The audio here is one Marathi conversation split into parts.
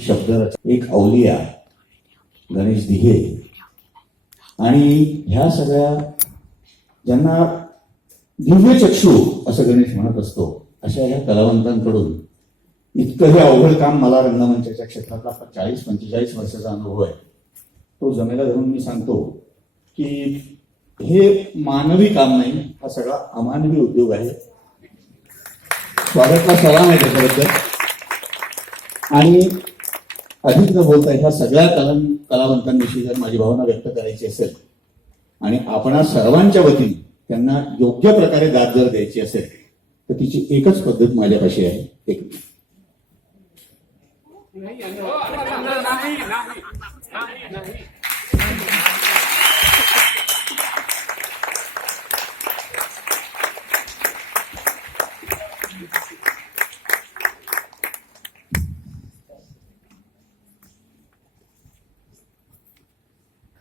शब्द एक अवलिया गणेश दिघे आणि ह्या सगळ्या ज्यांना दिव्य चक्षु असं गणेश म्हणत असतो अशा ह्या कलावंतांकडून इतकं हे अवघड काम मला रंगमंचाच्या क्षेत्रातला 40-45 वर्षाचा अनुभव आहे तो जमेला धरून मी सांगतो की हे मानवी काम नाही, हा सगळा अमानवी उद्योग आहे. स्वागतला सलाम आहे त्याच्याबद्दल. आणि अधिक न बोलता ह्या सगळ्या कलावंतांविषयी जर माझी भावना व्यक्त करायची असेल आणि आपणा सर्वांच्या वतीने त्यांना योग्य प्रकारे दाद जर द्यायची असेल तर तिची एकच पद्धत माझ्यापाशी आहे. एक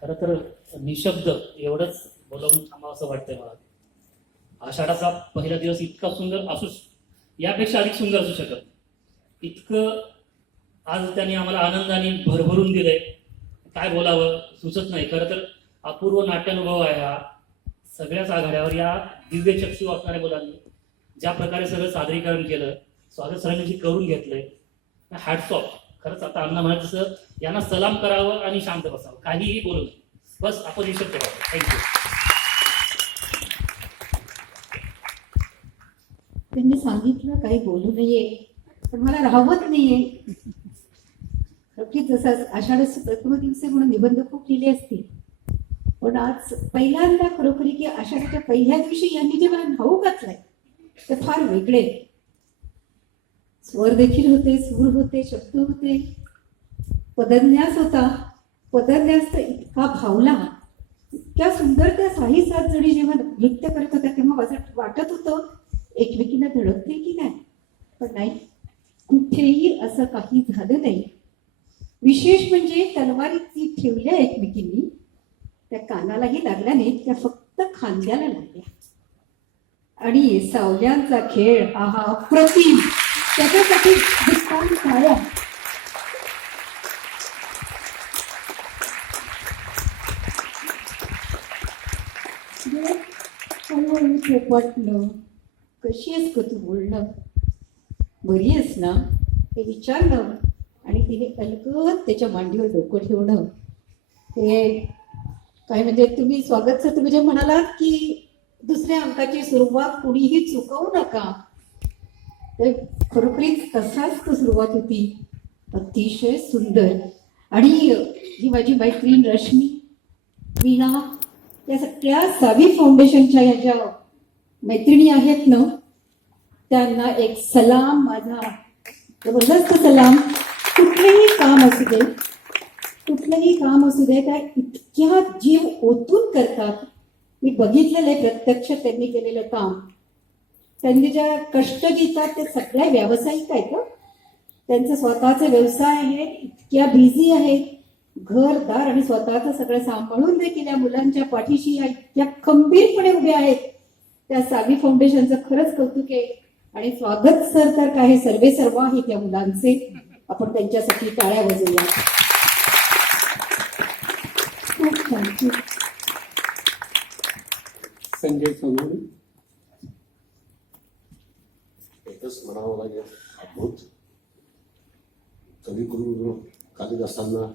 खरं तर निशब्द एवढंच बोलावून थांबावं असं वाटतंय मला. आषाढाचा पहिला दिवस इतका सुंदर असू, यापेक्षा अधिक सुंदर असू शकत इतकं आज त्यांनी आम्हाला आनंदाने भरभरून दिलंय. काय बोलावं सुचत नाही. खरं तर अपूर्व नाट्यानुभव आहे हा. सगळ्याच आघाड्यावर या दिव्य चक्षु असणाऱ्या मुलांनी ज्या प्रकारे सगळं सादरीकरण केलं, स्वागत सरांनी करून घेतलंय, हॅट्स ऑफ. खरंच आता अण्णा म्हणत तसं यांना सलाम करावं आणि शांत बसावं, काहीही बोलू नये, बस आपण निशब्द करावं. थँक्यू. त्यांनी सांगितलं काही बोलू नये, पण मला राहवत नाहीये. नक्कीच जसं आषाढाचे प्रथम दिवसे म्हणून निबंध खूप लिहिले असतील, पण आज पहिल्यांदा खरोखरी की आषाढाच्या पहिल्या दिवशी यांनी जे मला भाऊ घातलाय ते फार वेगळे. स्वर देखील होते, सूर होते, शब्द होते, पदन्यास होता. पदन्यास तर इतका भावला, इतक्या सुंदर त्या 6-7 जणी जेव्हा नृत्य करत होत्या तेव्हा वाटत होतं एकमेकींना धडकते की नाही, पण नाही, कुठेही असं काही झालं नाही. विशेष म्हणजे तलवारी ती ठेवल्या एकमेकींनी, त्या कानालाही लागल्या नाहीत, त्या फक्त खांद्याला लागल्या. आणि सावल्यांचा खेळ आहा अप्रतिम, त्याच्यासाठी टाळ्या. वाटलं कशी आहेस का तू, बोलणं बरी आहेस ना हे विचारलं आणि तिने अलगद त्याच्या मांडीवर डोकं ठेवणं. हे काय म्हणजे तुम्ही स्वागत सर तुम्ही जे म्हणालात की दुसऱ्या अंकाची सुरुवात कुणीही चुकवू नका, ते खरोखरीच तसाच तो सुरुवात होती, अतिशय सुंदर. आणि ही माझी मैत्रीण रश्मी, वीणा, या सगळ्या सावी फाउंडेशनच्या या ज्या मैत्रिणी आहेत ना, त्यांना एक सलाम, माझा जबरदस्त सलाम. कुठलेही काम असू दे, कुठलंही काम असू दे, त्या इतक्या जीव ओतून करतात. मी बघितलेलं आहे प्रत्यक्ष त्यांनी केलेलं काम. त्यांनी ज्या कष्ट घेतात ते सगळ्या व्यावसायिक आहेत. त्यांचे स्वतःचे व्यवसाय आहेत, इतक्या बिझी आहेत, घरदार आणि स्वतःचं सगळं सांभाळून देखील या मुलांच्या पाठीशी या इतक्या खंबीरपणे उभे आहेत. त्या सावी फाउंडेशनचं खरंच कौतुक आहे. आणि स्वागत सर तर काय सर्वे सर्व आहेत या मुलांचे, आपण त्यांच्यासाठी टाळ्या वाजवूया. खूप छान. संजय सोनवणे. एकच म्हणावं लागेल, अद्भुत कविगुरु कालिदासांना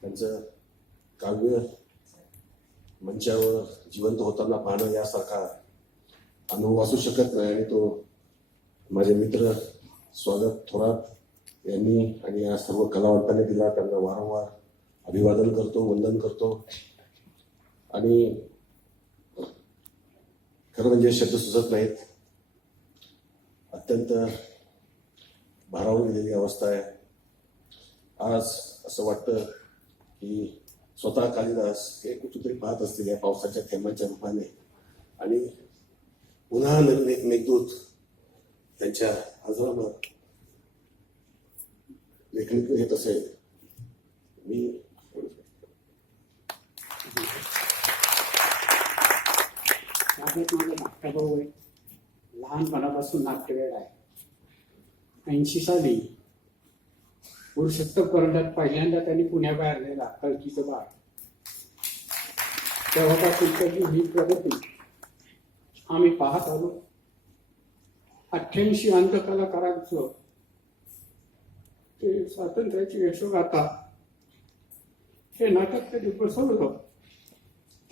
त्यांचं काव्य मंचावर जिवंत होताना पाहणं यासारखा अनुभव असू शकत नाही. आणि तो माझे मित्र स्वागत थोरात यांनी आणि या सर्व कलावंतांनी दिला, त्यांना वारंवार अभिवादन करतो, वंदन करतो. आणि खरं म्हणजे शब्द सुचत नाहीत, अत्यंत भारावून गेलेली अवस्था आहे. आज असं वाटतं की स्वतः कालिदास हे कुठेतरी पाहत असतील या पावसाच्या थेंबाच्या रूपाने, आणि पुन्हा नवीन एक मेघदूत त्यांच्या आजरावर लेखणी येत असेल. मी माझे नाट्यभाऊ आहे, लहानपणापासून नाट्यवेड आहे. 80 साली पुरुषोत्तम परंडात पहिल्यांदा त्यांनी पुण्याबाहेर नेला कळकीचं बाळ. तेव्हापासून त्याची ही प्रगती आम्ही पाहत आलो. 88 अंधकलाकारांचं ते स्वातंत्र्याची यशोगाथा हे नाटक त्यांनी बसवलं.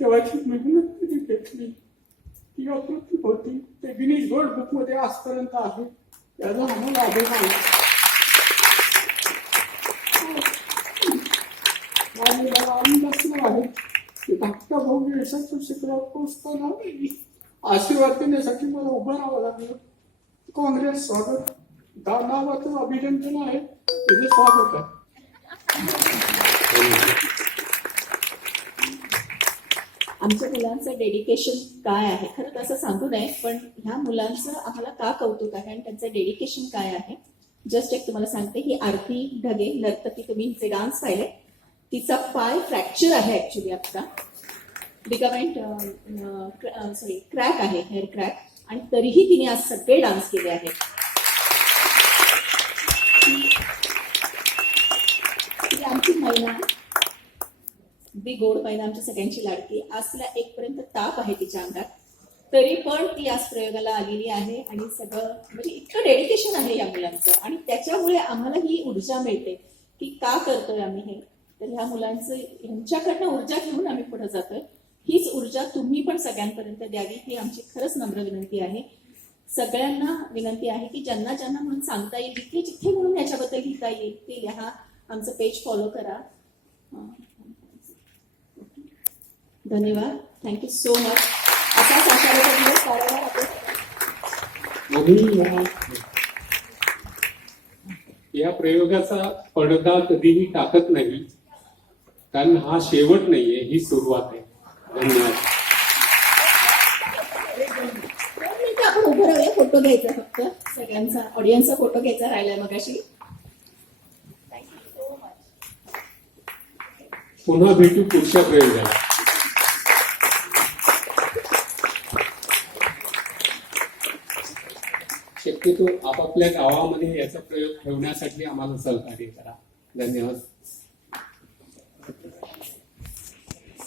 तेव्हाची मेहनत त्यांनी घेतली ती अप्रतिम होती. ते गिनीज वर्ल्ड बुकमध्ये आजपर्यंत आहे. याचा आम्हाला अभिमान आणि मला आनंद असणार आहे की धाकटा भाऊ यशाचं शिखरावर पोचताना आशीर्वाद देण्यासाठी मला उभं राहावं लागलं. काँग्रेस स्वागत नावाचं अभिनंदन आहे. तुझं स्वागत आहे. आमच्या मुलांचं डेडिकेशन काय आहे, खरं तसं सांगू नये, पण ह्या मुलांचं आम्हाला का कौतुक आहे आणि त्यांचं डेडिकेशन काय आहे. जस्ट एक तुम्हाला सांगते, ही आरती ढगे नर्तकी, तुम्ही हिचे डान्स पाहिले. तिचा पाय फ्रॅक्चर आहे ऍक्च्युली आता, लिगामेंट सॉरी क्रॅक आहे, हेअर क्रॅक, आणि तरीही तिने आज सगळे डान्स केले आहेत. ती आमची महिना, बी गोड महिना, आमच्या सगळ्यांची लाडकी. आज तिला 1 पर्यंत ताप आहे तिच्या अंगात, तरी पण ती आज प्रयोगाला आलेली आहे. आणि सगळं म्हणजे इतकं डेडिकेशन आहे या मुलांचं, आणि त्याच्यामुळे आम्हाला ही ऊर्जा मिळते की का करतोय आम्ही हे. तर ह्या मुलांचं, ह्यांच्याकडनं ऊर्जा घेऊन आम्ही पुढे जातोय. हीच ऊर्जा तुम्ही पण सगळ्यांपर्यंत द्यावी ही आमची खरंच नम्र विनंती आहे. सगळ्यांना विनंती आहे की ज्यांना ज्यांना म्हणून सांगता येईल, जिथे जिथे म्हणून याच्याबद्दल लिहिता येईल ते लिहा. आमचं पेज फॉलो करा. धन्यवाद. Thank you so much. असाच आशावादी दिवस वारंवार आम्ही या प्रयोगाचा पडदा कधीही टाकत नाही, कारण हा शेवट नाहीये, ही सुरुवात आहे. धन्यवाद. आपण उभं राहूया, फोटो घ्यायचा फक्त सगळ्यांचा, ऑडियन्सचा फोटो घ्यायचा राहिलाय मगाशी. पुन्हा भेटू पुढच्या प्रयोगाला. शक्यतो आपापल्या गावामध्ये याचा प्रयोग ठेवण्यासाठी आम्हाला सहकार्य करा. धन्यवाद.